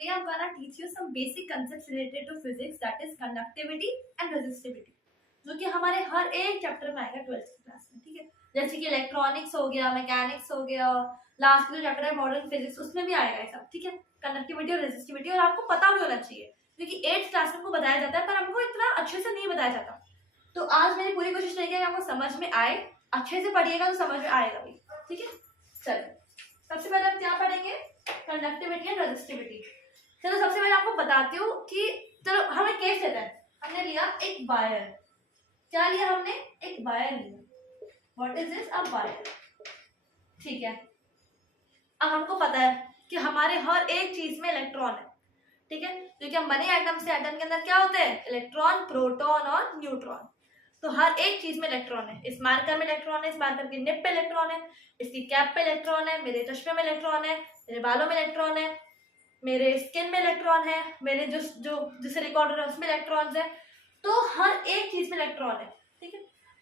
Today I'm gonna teach you some basic concepts related to physics, that is conductivity and resistivity, जो कि हमारे हर एक chapter में आएगा 12th क्लास में। ठीक है, जैसे कि इलेक्ट्रॉनिक्स हो गया, मैकेनिक्स हो गया, लास्ट जो चैप्टर है मॉडर्न फिजिक्स, उसमें भी आएगा ये सब। ठीक है, कंडक्टिविटी और रेजिस्टिविटी, और आपको पता भी होना चाहिए क्योंकि 8th क्लास में हमको बताया जाता है पर हमको इतना अच्छे से नहीं बताया जाता। तो आज मेरी पूरी कोशिश रहेगी कि आपको समझ में आए, अच्छे से पढ़िएगा तो समझ में आएगा भी। ठीक है, चलो सबसे पहले हम क्या पढ़ेंगे, कंडक्टिविटी एंड रेजिस्टिविटी। चलो सबसे पहले आपको बताती हूँ कि चलो हमें केस लेते हैं। हमने लिया एक वायर, क्या लिया हमने, एक वायर लिया। What is this, a wire. ठीक है, अब हमको पता है कि हमारे हर एक चीज में इलेक्ट्रॉन है। ठीक है, क्योंकि हम बने एटम से, एटम के अंदर क्या होते हैं, इलेक्ट्रॉन, प्रोटॉन और न्यूट्रॉन। तो हर एक चीज में इलेक्ट्रॉन है। इस मार्कर में इलेक्ट्रॉन है, इस मार्कर की निब पे इलेक्ट्रॉन है, इसकी कैप पे इलेक्ट्रॉन है, मेरे चश्मे में इलेक्ट्रॉन है, मेरे बालों में इलेक्ट्रॉन है, मेरे स्किन में इलेक्ट्रॉन है, मेरे जिसे रिकॉर्डर है उसमें इलेक्ट्रॉन्स है। तो हर एक चीज में इलेक्ट्रॉन है। ठीक है,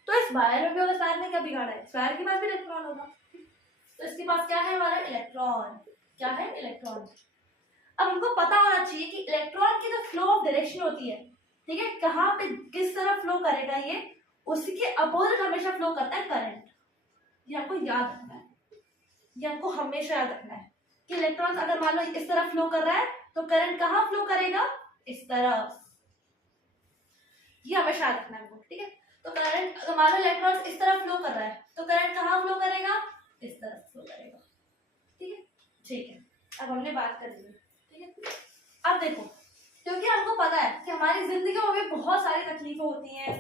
तो इस वायर में भी होगा, इस वायर में क्या बिगाड़ा है, इस वायर के पास भी इलेक्ट्रॉन होगा। तो इसके पास क्या है, हमारा इलेक्ट्रॉन। क्या है, इलेक्ट्रॉन। अब हमको पता होना चाहिए कि इलेक्ट्रॉन की जो फ्लो ऑफ डायरेक्शन होती है, ठीक है, कहाँ पे किस तरह फ्लो करेगा, ये उसके अपोजिट हमेशा फ्लो करता है करंट। ये हमको याद रखना है, ये हमको हमेशा याद रखना है कि इलेक्ट्रॉन अगर मान लो इस तरह फ्लो कर रहा है तो करंट कहाँ फ्लो करेगा, इस तरफ। ये हमेशा याद रखना है हमको। ठीक है, तो करंट अगर मान लो इलेक्ट्रॉन इस तरह फ्लो कर रहा है तो करंट कहाँ फ्लो करेगा, इस तरफ फ्लो करेगा। ठीक है, ठीक है, अब हमने बात कर ली। ठीक है, अब देखो, क्योंकि हमको पता है कि हमारी जिंदगी में बहुत सारी तकलीफें होती हैं,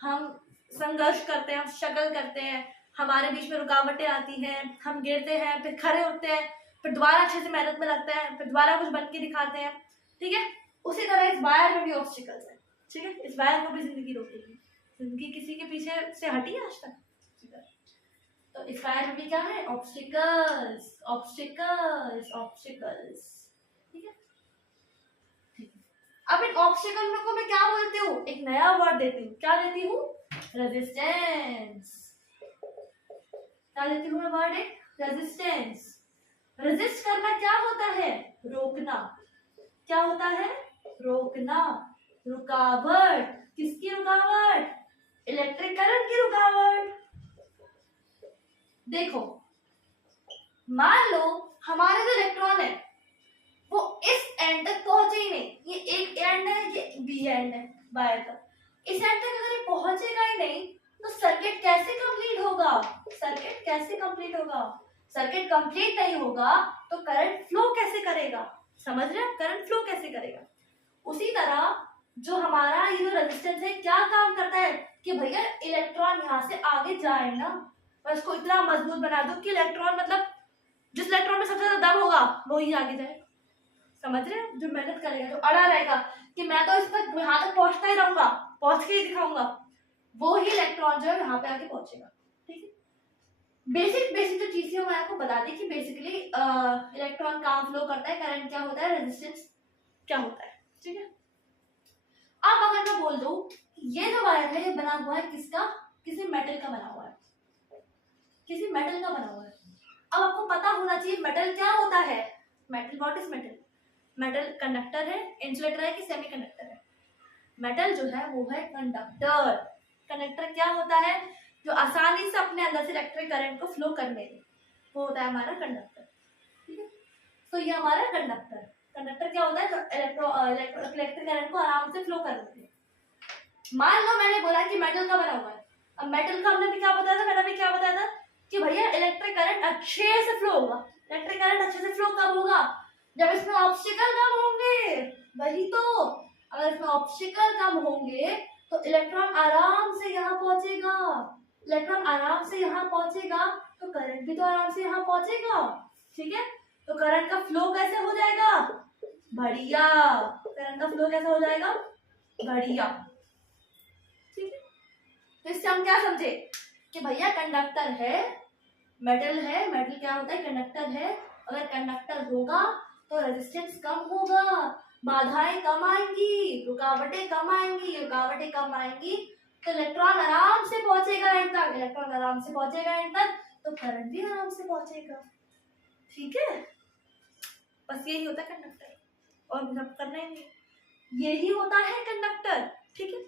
हम संघर्ष करते हैं, हम स्ट्रगल करते हैं, हमारे बीच में रुकावटें आती हैं, हम गिरते हैं, फिर खड़े होते हैं, फिर दोबारा अच्छे से मेहनत में लगते हैं, फिर दोबारा कुछ बन के दिखाते हैं। ठीक है, उसी तरह इस वायर में भी ऑब्स्टिकल्स है। ठीक है, इस वायर को भी जिंदगी रोकेगी। जिंदगी किसी के पीछे से हटी है आज तक? तो इस वायर में भी क्या है, ऑब्स्टिकल्स, ऑब्स्टिकल्स, ऑब्स्टिकल्स। ठीक है, अब इन ऑब्स्टिकल को मैं क्या बोलती हूँ, एक नया वर्ड देती हूँ। क्या देती हूँ, रेजिस्टेंस। क्या देती हूँ मैं वर्ड, एक रेजिस्टेंस। रेजिस्ट करना क्या होता है, रोकना। क्या होता है, रोकना, रुकावट। किसकी रुकावट, इलेक्ट्रिक करंट की रुकावट। देखो मान लो हमारे जो इलेक्ट्रॉन है वो इस एंड तक पहुंचे ही नहीं, ये एक एंड है, ये बी एंड है वायर का। इस एंड तक अगर ये पहुंचेगा ही नहीं तो सर्किट कैसे कंप्लीट होगा, सर्किट कैसे कंप्लीट होगा, सर्किट कंप्लीट नहीं होगा तो करंट फ्लो कैसे करेगा। समझ रहे हैं, करंट फ्लो कैसे करेगा। उसी तरह जो हमारा ये जो रेजिस्टेंस है क्या काम करता है कि भैया इलेक्ट्रॉन यहाँ से आगे जाए ना, मैं इसको इतना मजबूत बना दूं कि इलेक्ट्रॉन मतलब जिस इलेक्ट्रॉन में सबसे ज्यादा दम होगा वो ही आगे जाए। समझ रहे हैं, जो मेहनत करेगा, जो अड़ा रहेगा कि मैं तो इस तक यहाँ तक पहुंचता ही रहूंगा, पहुंच के ही दिखाऊंगा, वो ही इलेक्ट्रॉन जो है यहाँ पे आके पहुंचेगा। ठीक है, बेसिक बेसिक जो चीजें मैं आपको बता दी कि बेसिकली इलेक्ट्रॉन कहाँ फ्लो करता है, करंट क्या होता है, रेजिस्टेंस क्या होता है। ठीक है, अब अगर मैं बोल दूं ये जो वायर है ये बना हुआ है किसका, किसी मेटल का बना हुआ है, किसी मेटल का बना हुआ है। अब आपको पता होना चाहिए मेटल क्या होता है, metal, what is metal. Metal conductor है, इंसुलेटर है कि सेमीकंडक्टर है। मेटल जो है वो है कंडक्टर। कंडक्टर क्या होता है, जो आसानी से अपने अंदर से इलेक्ट्रिक करंट को फ्लो करने दे, वो होता है हमारा कंडक्टर। ठीक है, तो ये हमारा कंडक्टर, कंडक्टर क्या होता है, जो इलेक्ट्रिक करंट को आराम से फ्लो करने दे। मान लो मैंने बोला कि मेटल का बना हुआ है, अब मेटल का हमने भी क्या बताया था, मैंने भी क्या बताया था कि भैया इलेक्ट्रिक करंट अच्छे से फ्लो होगा। इलेक्ट्रिक करंट अच्छे से फ्लो कब होगा, जब इसमें ऑब्स्टिकल कम होंगे। वही तो, अगर इसमें ऑब्स्टिकल कम होंगे तो इलेक्ट्रॉन आराम से यहाँ पहुंचेगा, इलेक्ट्रॉन आराम से यहाँ पहुंचेगा तो करंट भी तो आराम से यहाँ पहुंचेगा। ठीक है, तो करंट का फ्लो कैसे हो जाएगा, बढ़िया। करंट का फ्लो कैसे हो जाएगा, बढ़िया। ठीक है, तो इससे हम क्या समझे कि भैया कंडक्टर है, मेटल है, मेटल क्या होता है, कंडक्टर है। अगर कंडक्टर होगा तो रेजिस्टेंस कम होगा, बाधाएं कम आएंगी, रुकावटें कम आएंगी, रुकावटें कम आएंगी तो इलेक्ट्रॉन आराम से पहुंचेगा एंड तक, इलेक्ट्रॉन आराम से पहुंचेगा एंड तक तो करंट भी आराम से पहुंचेगा। ठीक है, बस यही होता है कंडक्टर। और कुछ आपको करना ही नहीं। यही होता है कंडक्टर, ठीक है।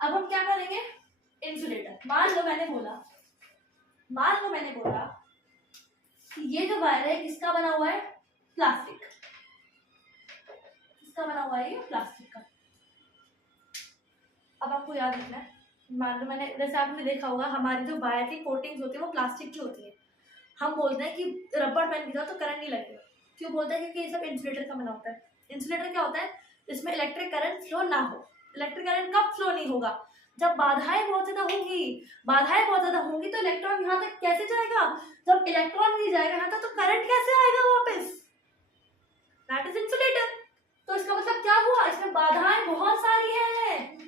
अब हम क्या करेंगे, इंसुलेटर। मान लो मैंने बोला कि ये जो वायर है किसका बना हुआ है, प्लास्टिक। किसका बना हुआ है, ये प्लास्टिक का। अब आपको याद रखना है, मान लो मैंने, जैसे आपने देखा होगा हमारी जो वायर की कोटिंग्स होती है वो प्लास्टिक की होती है। हम बोलते हैं कि रबर बैंड की तो करंट नहीं लगेगा, क्यों बोलते हैं, क्योंकि ये सब इंसुलेटर का बना होता है। इंसुलेटर क्या होता है, इसमें इलेक्ट्रिक करंट फ्लो ना हो। इलेक्ट्रिक करंट कब फ्लो नहीं होगा, जब बाधाएं बहुत ज्यादा होंगी तो इलेक्ट्रॉन यहाँ तक कैसे जाएगा, जब इलेक्ट्रॉन नहीं जाएगा यहाँ तक तो करंट कैसे आएगा वापस, दैट इज इंसुलेटर। तो इसका मतलब क्या हुआ, इसमें बाधाएं बहुत सारी हैं।